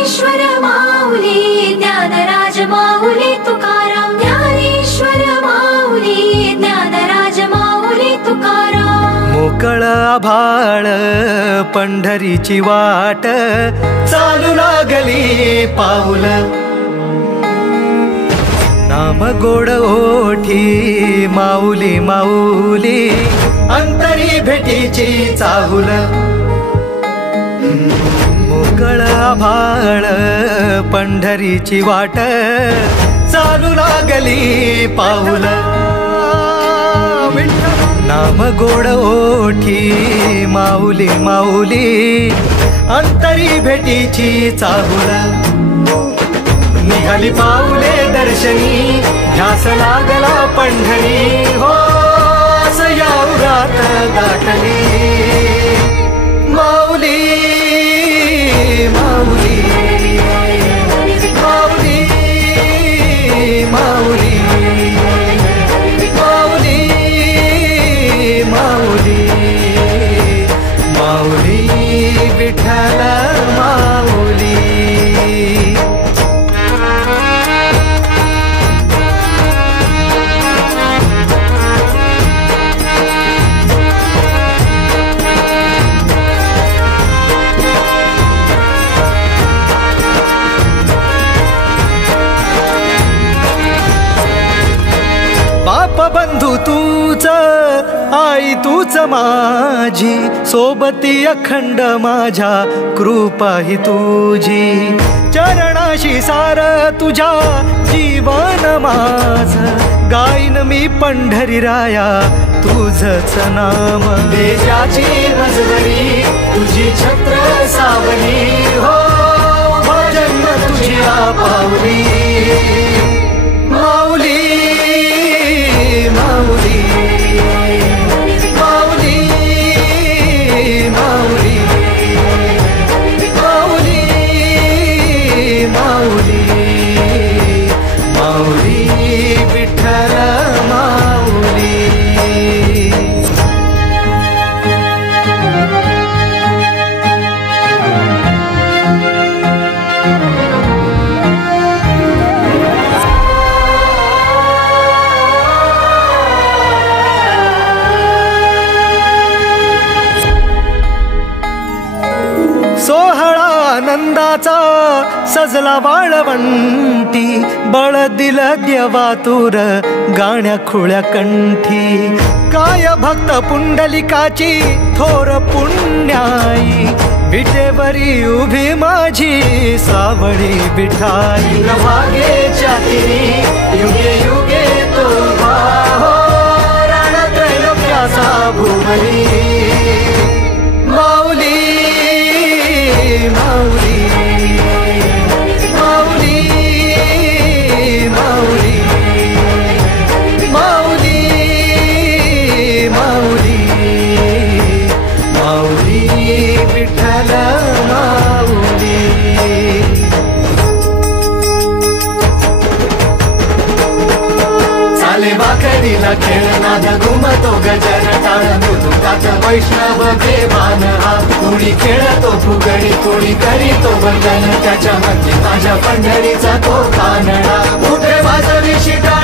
ज्ञानेश्वर माऊली ज्ञानराज माऊली तुकाराम ज्ञानेश्वर माऊली ज्ञानराज माऊली तुकाराम मोकळ आभाळ पंढरीची वाट चालू लागली पाऊल नाम गोड ओठी माऊली माऊली अंतरी भेटीची चाहुल मोकळ आभाळ पंढरीची वाट चालू लागली पाऊल नाम गोड ओठी माऊली माऊली अंतरी भेटीची चाहुल निघाली पाऊले दर्शनी ध्यास लागला पंढरी हो सयाउरात दाटली माऊली माऊली माऊली माऊली माऊली माऊली माऊली विठ्ठल माऊली बाप बंधू तूच आई तूच माझी सोबती अखंड माझ्या कृपा ही तुझी चरणाशी सार तुझ्या जीवन माझ गाईन मी पंढरी राया तुझच नाम देशाची मजवरी तुझी छत्र सावली हो जन्म तुझी पावली माऊली माऊली माऊली माऊली माऊली माऊली माऊली विठ्ठल माऊली सोहळा आनंदाचा सजला वाळवंटी बळ दिलं देवातूर गाण्या खुळ्या कंठी काय भक्त पुंडलिकाची थोर पुण्याई विटेवरी उभी माझी सावळी विठाई भागेच्या तिरी युगे युगे तो हो रणत्रैलोक्याचा भुवरी माऊली माऊली माऊली माऊली माऊली माऊली माऊली विठ्ठल माऊली चाले वाकडीला खेळ नाद घुमतो गजर टाळ मृदुकात वैष्णव देवान हा कोणी खेळतो फुगडी कोणी करीतो वंदन त्याच्या मध्ये माझ्या पंढरीचा तो कानडा कुठे वाजवी शिटा